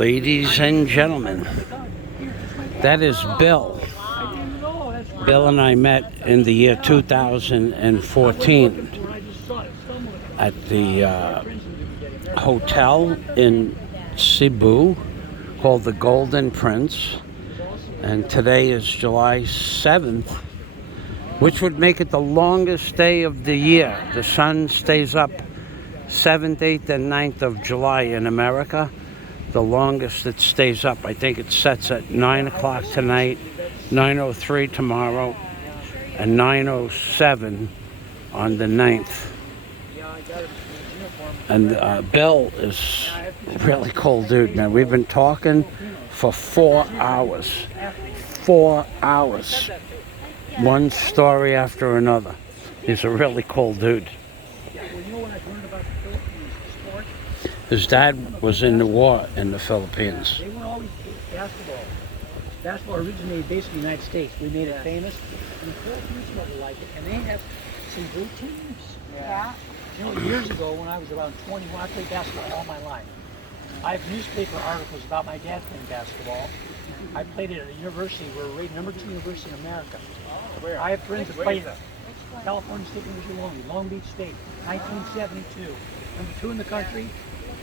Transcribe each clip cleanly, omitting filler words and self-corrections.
Ladies and gentlemen, that is Bill. Bill and I met in the year 2014 at the hotel in Cebu called the Golden Prince, and today is July 7th, which would make it the longest day of the year. The sun stays up 7th, 8th, and 9th of July in America. The longest it stays up. I think it sets at 9 o'clock tonight, 9:03 tomorrow, and 9:07 on the 9th. And Bill is a really cool dude, man. We've been talking for 4 hours. 4 hours. One story after another. He's a really cool dude. His dad was in the war in the Philippines. They weren't always basketball. Basketball originated basically in the United States. We made it famous, and the Philippines really like it. And they have some good teams. Yeah. You know, years ago when I was around 21, I played basketball all my life. I have newspaper articles about my dad playing basketball. I played it at a university. We were rated #2 university in America. I have friends that played at California State University, Long Beach State, 1972. #2 in the country.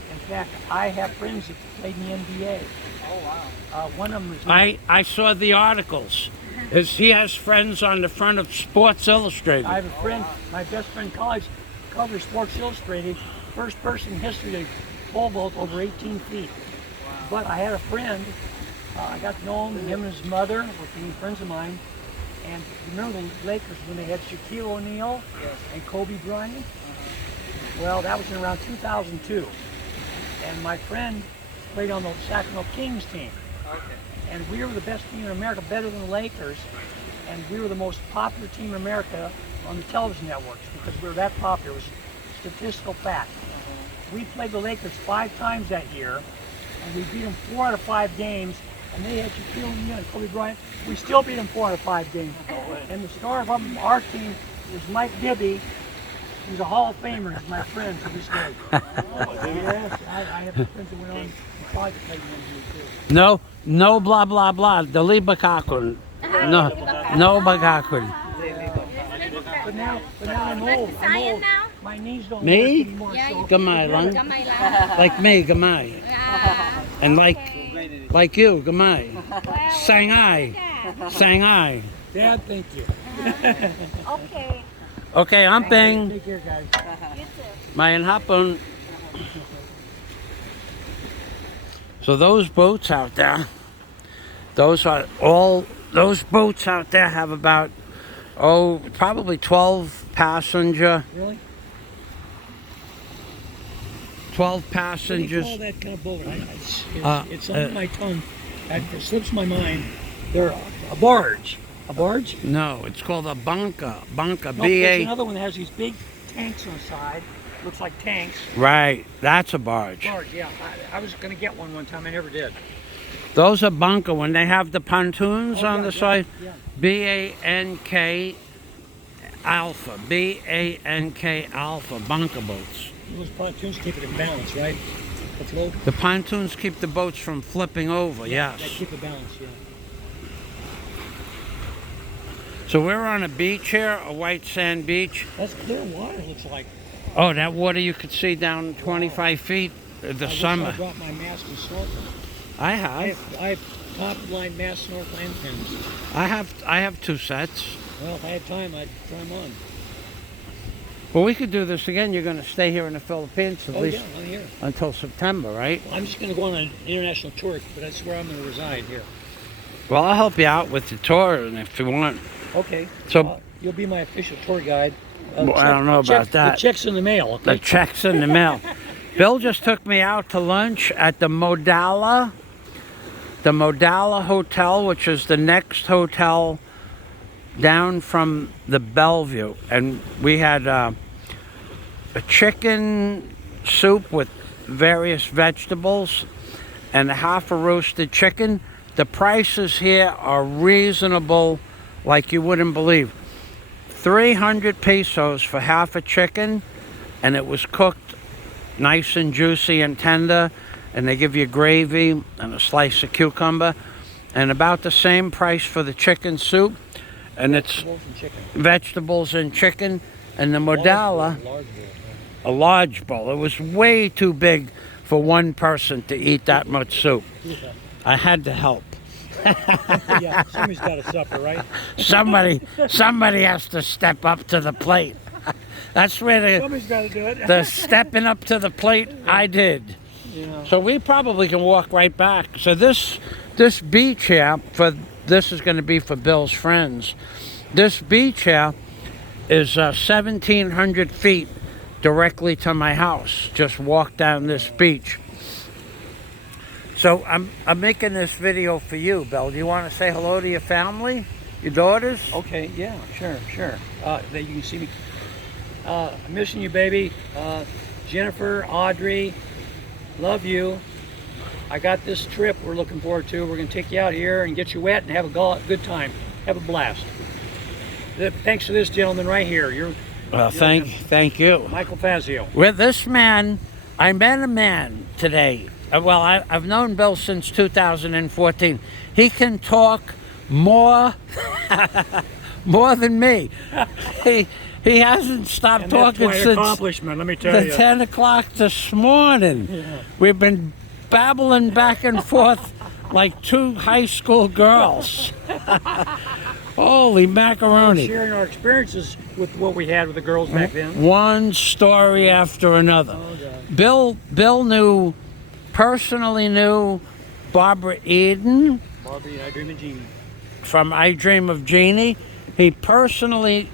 In fact, I have friends that played in the NBA. Oh, wow. One of them is... I saw the articles. He has friends on the front of Sports Illustrated. I have a friend, my best friend in college, covered Sports Illustrated, first person in history to pole vault over 18 feet. Wow. But I had a friend, I got to know him and his mother were being friends of mine. And remember the Lakers when they had Shaquille O'Neal and Kobe Bryant? Well, that was in around 2002. And my friend played on the Sacramento Kings team. Okay. And we were the best team in America, better than the Lakers. And we were the most popular team in America on the television networks because we were that popular. It was a statistical fact. We played the Lakers 5 times that year, and we beat them 4 out of 5 games. And they had Shaquille O'Neal and Kobe Bryant. We still beat them 4 out of 5 games. And the star of our team was Mike Gibby. He's a Hall of Famer. He's my friend to this day. Yes, I have friends that went on and tried to play the NBA too. No blah blah blah. The Limbaugh. No bagakon. But now I'm old. My knees don't Me? work anymore. Yeah, So Gamay lang. Like me, gamay. And like you, gamay. Sangay. Dad, thank you. Okay. Okay, amping. Take care, guys. You too. Mayan hapon. So those boats out there, those boats out there have about, probably 12 passenger. Really? 12 passengers. What do you call that kind of boat? It's on my tongue. It slips my mind. They're a barge. A barge? No, it's called a banca. Banca, No, B-A. there's another one that has these big tanks on the side. Looks like tanks. Right, that's a barge. Barge, yeah. I was going to get one time. I never did. Those are banca when they have the pontoons on the side. Yeah. B-A-N-K Alpha. B-A-N-K Alpha. Banca boats. Those pontoons keep it in balance, right? The float? The pontoons keep the boats from flipping over, yes. They keep it balanced, yeah. So we're on a beach here, a white sand beach. That's clear water, looks like. Oh, that water you could see down 25 feet the summer. I brought my mask and snorkel. I I have. have top line mask, snorkel, and fins. I have 2 sets. Well, if I had time, I'd try them on. Well, we could do this again. You're going to stay here in the Philippines at least I'm here. until September, right? I'm just going to go on an international tour, but that's where I'm going to reside here. Well, I'll help you out with the tour, and if you want. Okay. So you'll be my official tour guide. Well, I don't know about that. The check's in the mail, okay? The check's in the mail. Bill just took me out to lunch at the Modala Hotel, which is the next hotel down from the Bellevue. And we had a chicken soup with various vegetables and a half a roasted chicken. The prices here are reasonable like you wouldn't believe. 300 pesos for half a chicken, and it was cooked nice and juicy and tender, and they give you gravy and a slice of cucumber, and about the same price for the chicken soup. And it's Vegetables and chicken. vegetables and chicken, and the modala, a large bowl. It was way too big for one person to eat that much soup. I had to help. Yeah, somebody's got to suffer, right? Somebody has to step up to the plate. That's where Somebody's got to do it. the stepping up to the plate I did. Yeah. So we probably can walk right back. So this beach here, this is going to be for Bill's friends. This beach here is 1,700 feet directly to my house. Just walk down this beach. So I'm making this video for you, Bill. Do you want to say hello to your family, your daughters? Okay, yeah, sure. That you can see me. I'm missing you, baby. Jennifer, Audrey, love you. I got this trip we're looking forward to. We're going to take you out here and get you wet and have a good time. Have a blast. Thanks to this gentleman right here. Well, thank you. Michael Fazio. With this man, I met a man today. Well, I've known Bill since 2014. He can talk more than me. He hasn't stopped And talking that's quite since accomplishment, let me tell the you. 10 o'clock this morning. Yeah. We've been babbling back and forth like two high school girls. Holy macaroni. Sharing our experiences with what we had with the girls back then. One story after another. Oh, God. Bill personally knew Barbara Eden Barbie, I Dream of Jeannie. from I Dream of Jeannie. He personally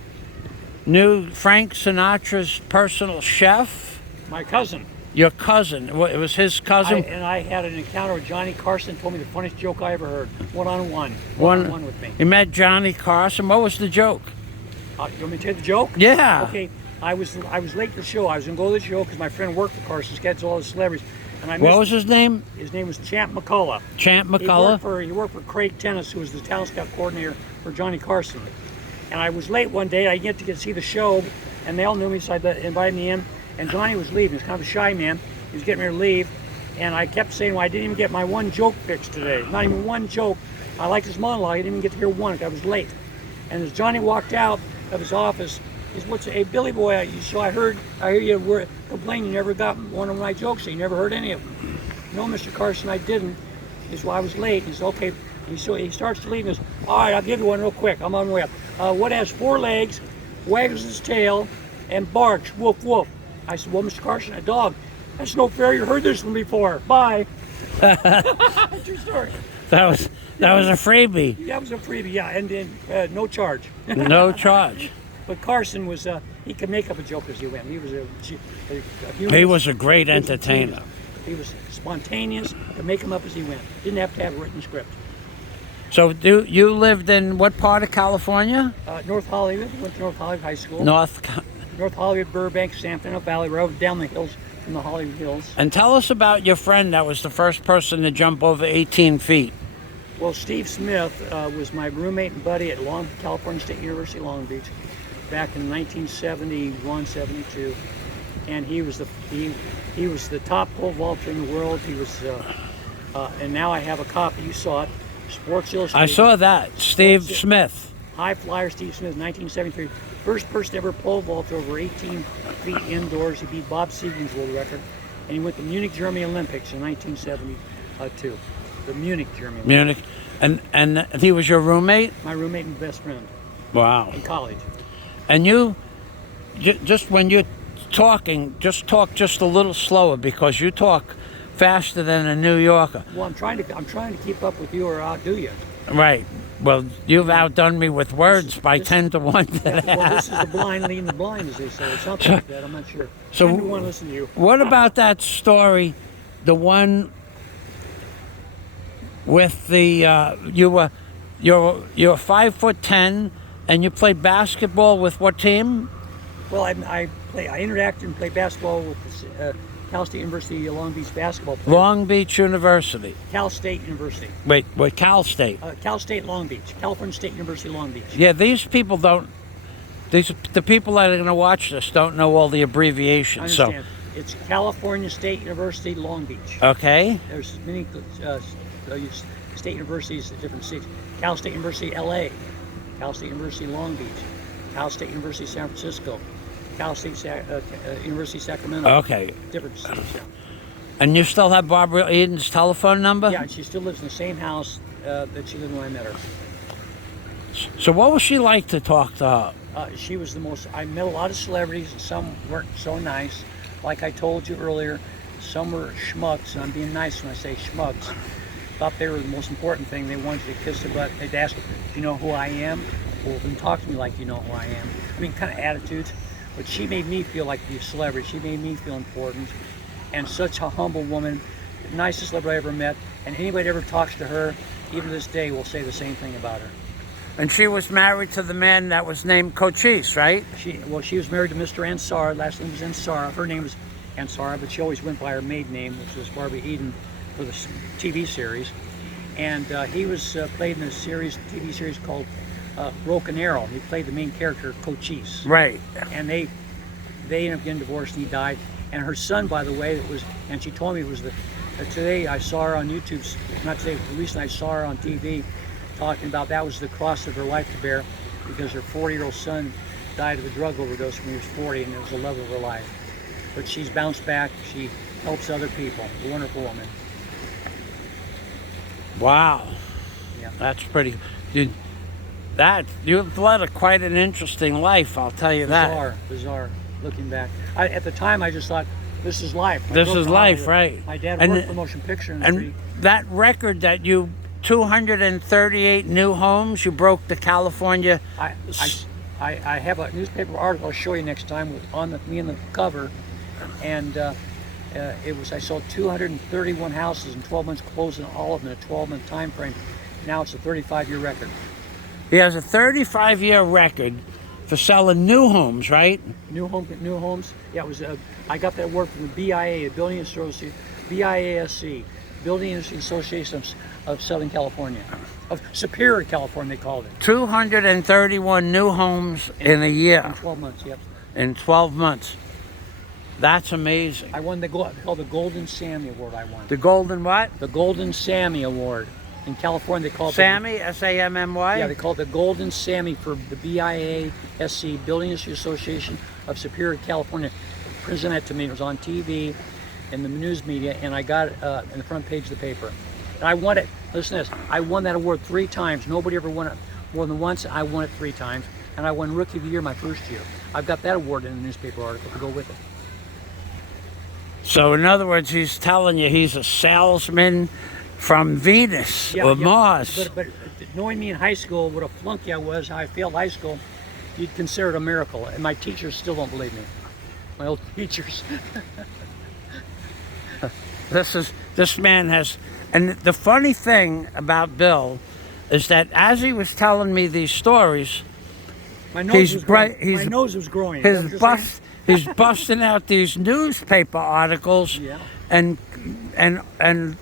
knew Frank Sinatra's personal chef. My cousin. Your cousin. It was his cousin? I had an encounter with Johnny Carson. Told me the funniest joke I ever heard. One-on-one with me. You met Johnny Carson. What was the joke? You want me to tell you the joke? Yeah. Okay. I was late for the show. I was gonna go to the show because my friend worked for Carson's, gets all the celebrities, and I missed. What was his name? His name was Champ McCullough. Champ McCullough. He worked for Craig Tennis, who was the talent scout coordinator for Johnny Carson. And I was late one day. I get to see the show, and they all knew me, so they invited me in. And Johnny was leaving. He was kind of a shy man. He was getting ready to leave, and I kept saying, "Well, I didn't even get my one joke fixed today. Not even one joke. I liked his monologue. I didn't even get to hear one. I was late." And as Johnny walked out of his office, he said, "Hey, Billy boy, so I hear you were complaining you never got one of my jokes. So you never heard any of them." "No, Mr. Carson, I didn't." He said, "Well, I was late." He said, "Okay." He starts to leave. He says, "All right, I'll give you one real quick. I'm on my way up. What has 4 legs, waggles its tail, and barks, woof, woof?" I said, "Well, Mr. Carson, a dog." "That's no fair. You heard this one before. Bye." True story. That was a freebie. That was a freebie, yeah, and no charge. No charge. But Carson was, he could make up a joke as he went. He was a humorist. He was a great entertainer. He was spontaneous, could make them up as he went. Didn't have to have a written script. So you lived in what part of California? North Hollywood, went to North Hollywood High School. North Hollywood, Burbank, San Fernando Valley Road, down the hills from the Hollywood Hills. And tell us about your friend that was the first person to jump over 18 feet. Well, Steve Smith was my roommate and buddy at California State University, Long Beach, back in 1971, 72. And he was the top pole vaulter in the world. He was, and now I have a copy. You saw it. Sports Illustrated. I saw that. Steve Smith. High flyer Steve Smith, 1973. First person ever pole vault over 18 feet indoors. He beat Bob Segan's world record. And he went to Munich, Germany Olympics in 1972. The Munich, Germany Olympics. Munich. And he was your roommate? My roommate and best friend. Wow. In college. And you, just when you're talking, just talk just a little slower because you talk faster than a New Yorker. Well, I'm trying to keep up with you or outdo you. Right. Well, you've outdone me with words by 10 to 1 today. Well, this is the blind leading the blind, as they say. It's something like that. I'm not sure. So 10 to 1 listen to you. What about that story, the one with the you're 5'10" and you played basketball with what team? Well, I interacted and played basketball with the Cal State University Long Beach basketball player. Long Beach University. Cal State University. Wait, Cal State? Cal State Long Beach. California State University Long Beach. Yeah, these people don't. The people that are going to watch this don't know all the abbreviations. I understand. It's California State University, Long Beach. Okay. There's many state universities at different cities. Cal State University, LA. Cal State University, Long Beach. Cal State University, San Francisco. Cal State University, Sacramento. Okay. Different cities, yeah. And you still have Barbara Eden's telephone number? Yeah, and she still lives in the same house that she lived when I met her. So what was she like to talk to her? She was the most, I met a lot of celebrities, and some weren't so nice. Like I told you earlier, some were schmucks, and I'm being nice when I say schmucks. Thought they were the most important thing. They wanted you to kiss their butt. They'd ask, do you know who I am? Well, then talk to me like you know who I am. I mean, kind of attitudes. But she made me feel like the celebrity. She made me feel important. And such a humble woman, the nicest celebrity I ever met. And anybody that ever talks to her, even to this day, will say the same thing about her. And she was married to the man that was named Cochise, right? She was married to Mr. Ansar. Last name was Ansara. Her name was Ansara, but she always went by her maiden name, which was Barbara Eden, for the TV series. And he was played in a TV series called Broken Arrow. He played the main character, Cochise. Right. And they ended up getting divorced, and he died. And her son, by the way, and she told me it was today I saw her on YouTube, not today, but recently I saw her on TV talking about that was the cross of her life to bear, because her 40-year-old son died of a drug overdose when he was 40, and it was the love of her life. But she's bounced back. She helps other people. A wonderful woman. Wow. Yeah. That's pretty. You've led quite an interesting life, I'll tell you that. Bizarre. Looking back, at the time I just thought, this is life. This is life, right? My dad worked for motion picture industry. And that record that 238 new homes, you broke the California. I have a newspaper article I'll show you next time on me on the cover, and I sold 231 houses in 12 months, closing all of them in a 12-month time frame. Now it's a 35-year record. He has a 35-year record for selling new homes, right? New homes. Yeah, it was. I got that award from the BIA, the Building Association, BIASC, Building Industry Association of Southern California, of Superior California, they called it. 231 new homes in a year. In 12 months, yep. In 12 months. That's amazing. I won called the Golden Sammy Award. I won. The Golden what? The Golden Sammy Award. In California, they call it Sammy, S-A-M-M-Y? Yeah, they call it the Golden Sammy for the BIASC, Building Industry Association of Superior California. Presented that to me. It was on TV in the news media, and I got it in the front page of the paper. And I won it. Listen to this. I won that award 3 times. Nobody ever won it more than once. I won it 3 times. And I won Rookie of the Year my first year. I've got that award in the newspaper article to go with it. So in other words, he's telling you he's a salesman from Venus or Mars. But knowing me in high school, what a flunky I was, how I failed high school, you'd consider it a miracle. And my teachers still don't believe me. My old teachers. This man has, and the funny thing about Bill is that as he was telling me these stories, my nose was growing. He's busting out these newspaper articles, and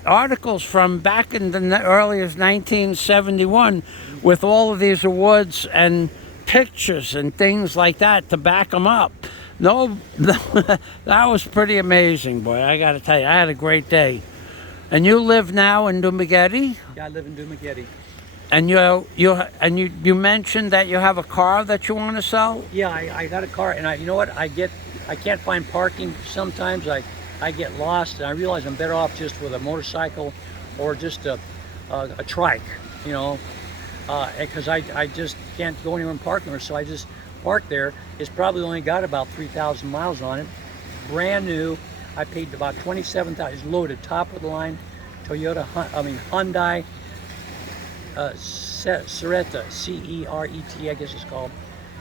articles from back in the early as 1971, with all of these awards and pictures and things like that to back them up. No, that was pretty amazing, boy. I got to tell you, I had a great day. And you live now in Dumaguete? Yeah, I live in Dumaguete. And you mentioned that you have a car that you want to sell? Yeah, I got a car, and you know what? I can't find parking. Sometimes I get lost, and I realize I'm better off just with a motorcycle or just a trike, you know, because I just can't go anywhere and park there. So I just park there. It's probably only got about 3,000 miles on it. Brand new. I paid about $27,000. It's loaded, top of the line, Hyundai Cereta, C-E-R-E-T, I guess it's called.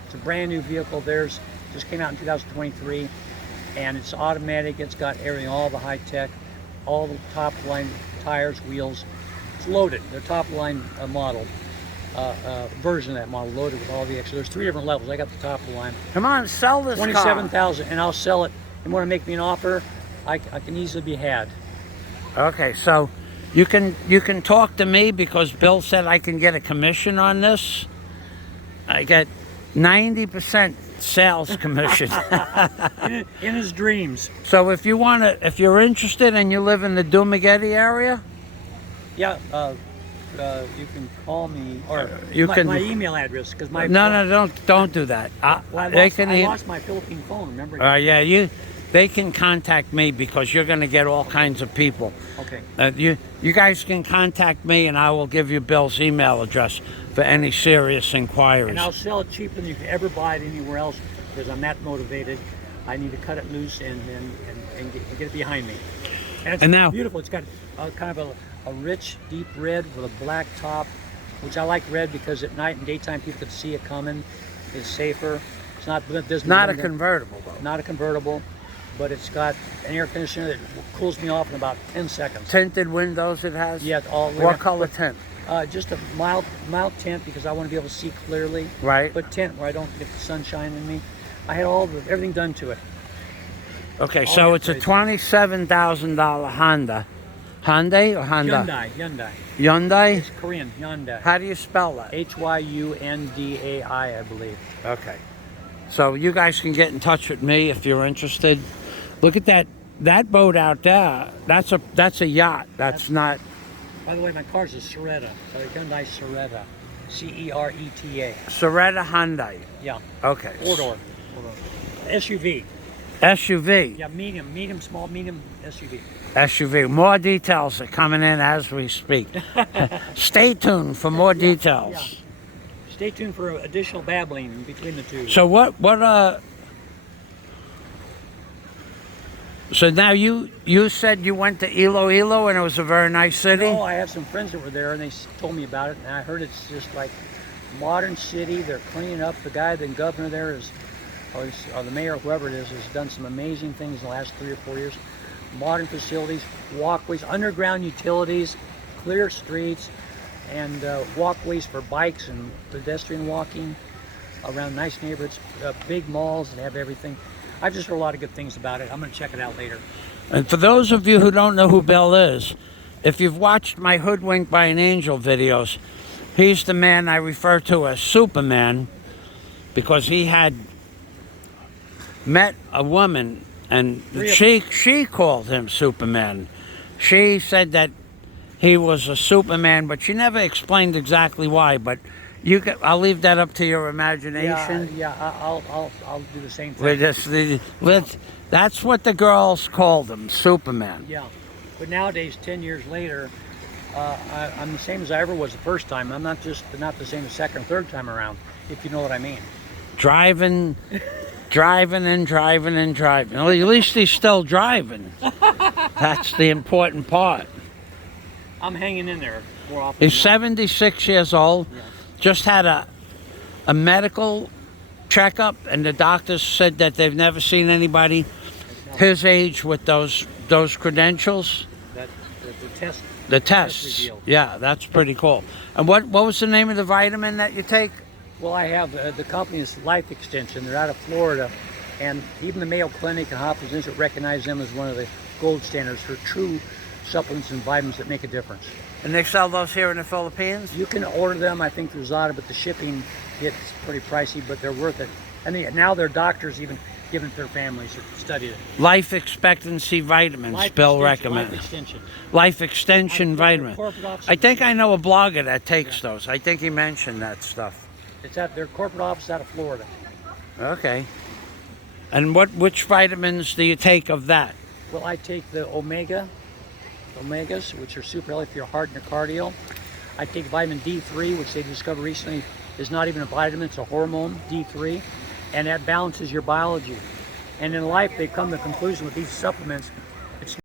It's a brand new vehicle. Theirs just came out in 2023, and it's automatic. It's got everything, all the high tech, all the top line tires, wheels. It's loaded. Their top line model. Version of that model, loaded with all the extra. There's 3 different levels. I got the top of the line. Come on, sell this car. $27,000, and I'll sell it. And want to make me an offer, I can easily be had. Okay, so you can talk to me because Bill said I can get a commission on this. I get 90% sales commission. In his dreams. So if you're interested and you live in the Dumagetti area, Yeah, you can call me, or You my, can- my email address, because my don't do that. Well, I lost my Philippine phone. Remember? Yeah, they can contact me because you're going to get all kinds of people. Okay. You guys can contact me and I will give you Bill's email address for any serious inquiries. And I'll sell it cheaper than you could ever buy it anywhere else, because I'm that motivated. I need to cut it loose and get it behind me. And it's And now- beautiful. It's got kind of a rich, deep red with a black top, which I like red because at night and daytime people can see it coming. It's safer. It's not. There's Not a no- convertible though. Not a convertible, but it's got an air conditioner that cools me off in about 10 seconds. Tinted windows it has? Yeah, all the way What around. color tint? Just a mild tint, because I want to be able to see clearly. Right. But tint where I don't get the sunshine in me. I had everything done to it. Okay, all so the it's a appraisal. $27,000 Honda. Hyundai or Honda? Hyundai. Hyundai? It's Korean, Hyundai. How do you spell that? Hyundai, I believe. Okay. So you guys can get in touch with me if you're interested. Look at that boat out there. That's a yacht. That's not. By the way, my car's a Cereta. Hyundai Cereta. Cereta. Soretta Hyundai. Yeah. Okay. Four-door. SUV. SUV. Yeah, medium, small, medium SUV. SUV. More details are coming in as we speak. Stay tuned for more details. Yeah. Stay tuned for additional babbling between the two. So so now you said you went to Iloilo and it was a very nice city? No, I have some friends that were there and they told me about it, and I heard it's just like modern city. They're cleaning up. The governor there or the mayor, whoever it is, has done some amazing things in the last 3 or 4 years. Modern facilities, walkways, underground utilities, clear streets, and walkways for bikes and pedestrian walking around nice neighborhoods, big malls that have everything. I've just heard a lot of good things about it. I'm going to check it out later. And for those of you who don't know who Bill is, if you've watched my Hoodwinked by an Angel videos, he's the man I refer to as Superman, because he had met a woman and she called him Superman. She said that he was a Superman, but she never explained exactly why. But I'll leave that up to your imagination. I'll do the same thing. That's what the girls called him, Superman. Yeah, but nowadays, 10 years later, I'm the same as I ever was the first time. I'm not the same the second or third time around, if you know what I mean. Driving. Well, at least he's still driving. That's the important part. I'm hanging in there more often. He's 76 years old. Yeah. Just had a medical checkup, and the doctors said that they've never seen anybody his age with those credentials. The tests. revealed. Yeah, that's pretty cool. And what was the name of the vitamin that you take? Well, I have the company is Life Extension. They're out of Florida, and even the Mayo Clinic and Hopkins Institute recognize them as one of the gold standards for true supplements and vitamins that make a difference. And they sell those here in the Philippines? You can order them, I think, through Zada, but the shipping gets pretty pricey, but they're worth it. And now their doctors even give it to their families that study it. Life expectancy vitamins, Bill recommends. Life Extension. Life extension vitamin. Corporate office. I think I know a blogger that takes those. I think he mentioned that stuff. It's at their corporate office out of Florida. Okay. And which vitamins do you take of that? Well, I take the omegas, which are super healthy for your heart and your cardio. I take vitamin D3, which they discovered recently is not even a vitamin, it's a hormone, D3, and that balances your biology. And in life, they've come to the conclusion with these supplements